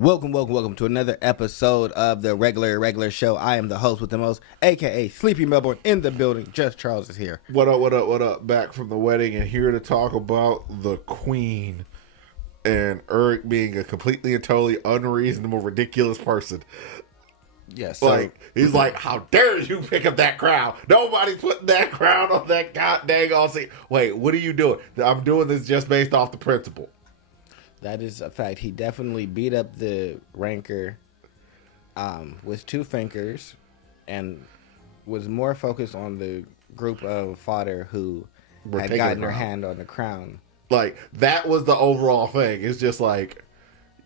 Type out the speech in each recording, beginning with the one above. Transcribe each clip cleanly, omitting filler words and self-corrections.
Welcome to another episode of the regular show. I am the host with the most, aka Sleepy Melbourne, in the building. Just Charles is here. What up? Back from the wedding and here to talk about the Queen and Urek being a completely and totally unreasonable, ridiculous person. Yes, he's like, how dare you pick up that crown? Nobody's putting that crown on that god dang all seat. Wait, what are you doing? I'm doing this just based off the principle. that is a fact. He definitely beat up the ranker with two fingers and was more focused on the group of fodder who had gotten their hand on the crown. Like, that was the overall thing. It's just like,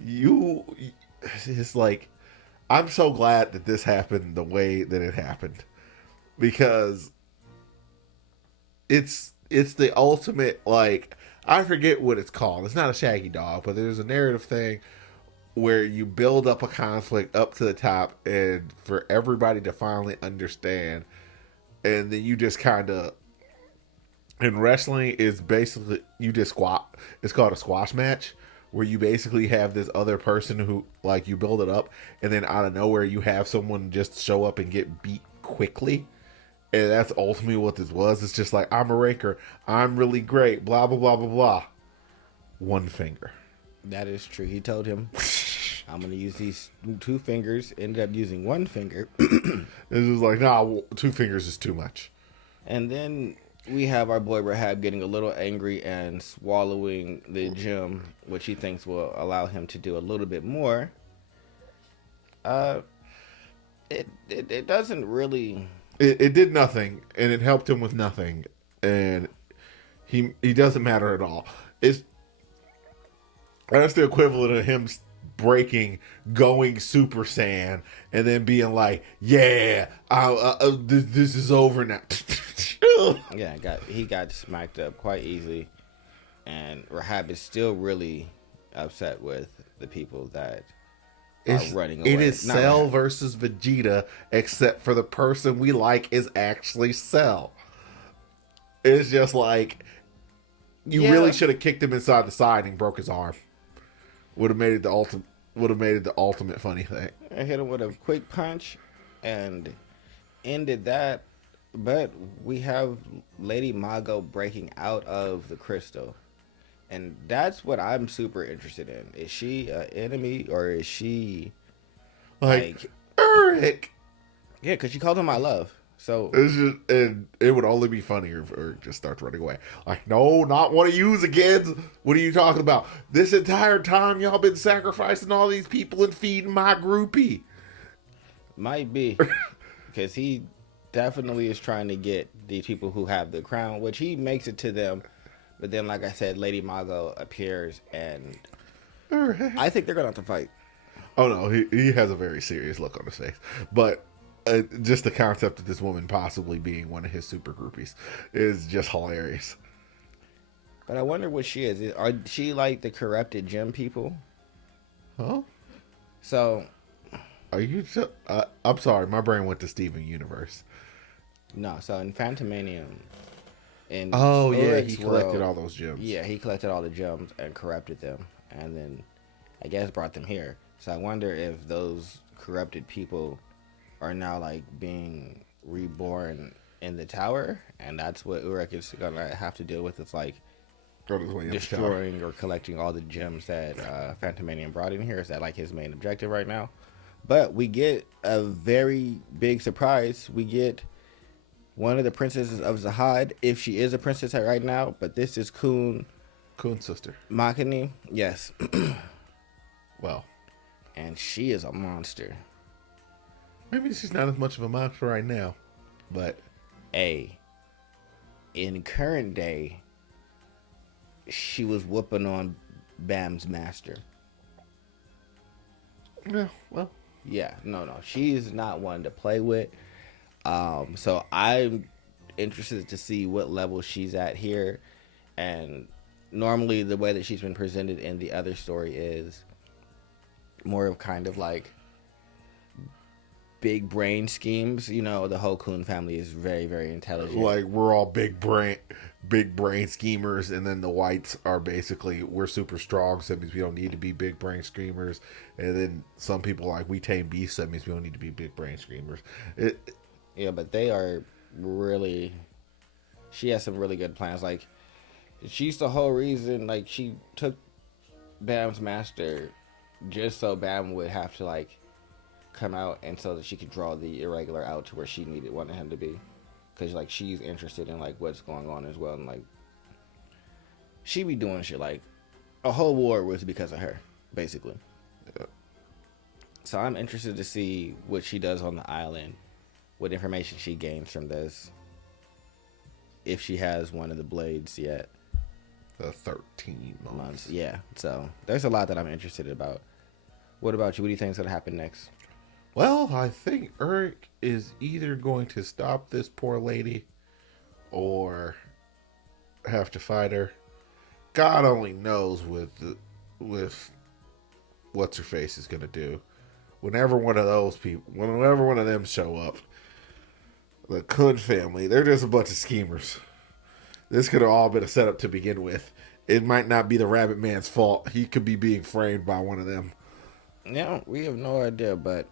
it's like, I'm so glad that this happened the way that it happened. Because it's the ultimate, like, I forget what it's called. It's not a shaggy dog, but there's a narrative thing where you build up a conflict up to the top and for everybody to finally understand. And then you just kind of, in wrestling, is basically, you just squat. It's called a squash match, where you basically have this other person who, like, you build it up, and then out of nowhere you have someone just show up and get beat quickly. And that's ultimately what this was. It's just like, I'm a raker. I'm really great. Blah, blah, blah, blah, blah. One finger. That is true. He told him, I'm going to use these two fingers. Ended up using one finger. It was like, nah, 2 fingers is too much. And then we have our boy Rahab getting a little angry and swallowing the gem, which he thinks will allow him to do a little bit more. It doesn't really... It did nothing, and it helped him with nothing, and he doesn't matter at all. That's the equivalent of him breaking, going Super Saiyan, and then being like, "Yeah, this is over now." Yeah, he got smacked up quite easily, and Rahab is still really upset with the people that are running away. It is Cell versus Vegeta, except for the person we like is actually Cell. It's just like, you really should have kicked him inside the side and broke his arm. Would have made it the ultimate. Would have made it the ultimate funny thing. I hit him with a quick punch, and ended that. But we have Lady MAGO breaking out of the crystal. And that's what I'm super interested in. Is she an enemy, or is she like Urek? Yeah, because she called him my love. So it's just, and it would only be funnier if Urek just starts running away. Like, no, not one of yous again. What are you talking about? This entire time y'all been sacrificing all these people and feeding my groupie. Might be. Because he definitely is trying to get these people who have the crown, which he makes it to them. But then, like I said, Lady MAGO appears, and I think they're going to have to fight. Oh, no, he has a very serious look on his face. But just the concept of this woman possibly being one of his super groupies is just hilarious. But I wonder what she is. Are she like the corrupted gem people? Huh? So... Are you... I'm sorry, my brain went to Steven Universe. No, so in Phantomanium... he Urek's collected all those gems. Yeah, he collected all the gems and corrupted them, and then I guess brought them here. So I wonder if those corrupted people are now like being reborn in the tower, and that's what Urek is gonna have to deal with. It's like destroying or collecting all the gems that Phantomanium brought in here. Is that like his main objective right now? But we get a very big surprise. We get one of the princesses of Zahad, if she is a princess right now, but this is Khun's sister. Makani, yes. Well. And she is a monster. Maybe she's not as much of a monster right now, but... in current day, she was whooping on Bam's master. Yeah, well. Yeah, no. She's not one to play with. So I'm interested to see what level she's at here. And normally the way that she's been presented in the other story is more of kind of like big brain schemes. You know, the whole Khun family is very, very intelligent. Like, we're all big brain. big brain schemers, and then the whites are basically we're super strong, so that means we don't need to be big brain screamers. And then some people like we tame beasts, so that means we don't need to be big brain screamers. Yeah, but they are really. She has some really good plans. Like, she's the whole reason. Like, she took Bam's master just so Bam would have to like come out, and so that she could draw the irregular out to where she wanted him to be, because like she's interested in like what's going on as well, and like she be doing shit like a whole war was because of her, basically. Yeah. So I'm interested to see what she does on the island, what information she gains from this, if she has one of the blades yet. The 13 months. Yeah, so there's a lot that I'm interested about. What about you? What do you think is going to happen next? Well, I think Urek is either going to stop this poor lady or have to fight her. God only knows with what's her face is going to do. Whenever one of them show up, the Kun family, they're just a bunch of schemers. This could have all been a setup to begin with. It might not be the Rabbit Man's fault. He could be being framed by one of them. Yeah, we have no idea, but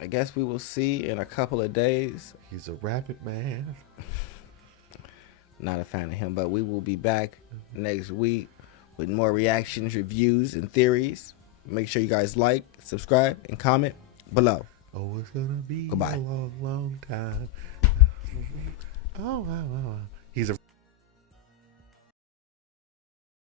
I guess we will see in a couple of days. He's a Rabbit Man. Not a fan of him, but we will be back next week with more reactions, reviews, and theories. Make sure you guys like, subscribe, and comment below. Oh, it's gonna be Goodbye. a long, long time. Oh, wow, wow, wow.